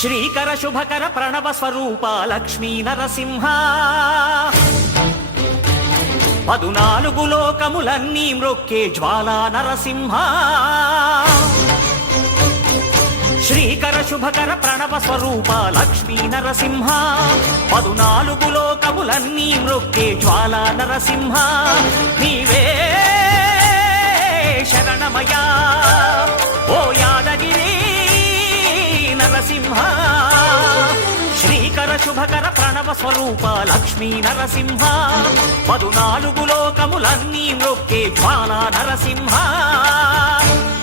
శ్రీకర శుభకర ప్రణవ స్వరూప లక్ష్మీ నరసింహ 14 లోకములన్నీ మ్రొక్కే జ్వాలా నరసింహ శ్రీకర శుభకర ప్రణవ స్వరూప లక్ష్మీ నరసింహ 14 లోకములన్నీ మ్రొక్కే జ్వాలా నరసింహ నీవే శరణమయా ఓ యాదగిరి నరసింహ శ్రీకర శుభకర ప్రణవ స్వరూప లక్ష్మీ నరసింహ 14 లోకములన్నీ మ్రొక్కే జ్వాలా నరసింహ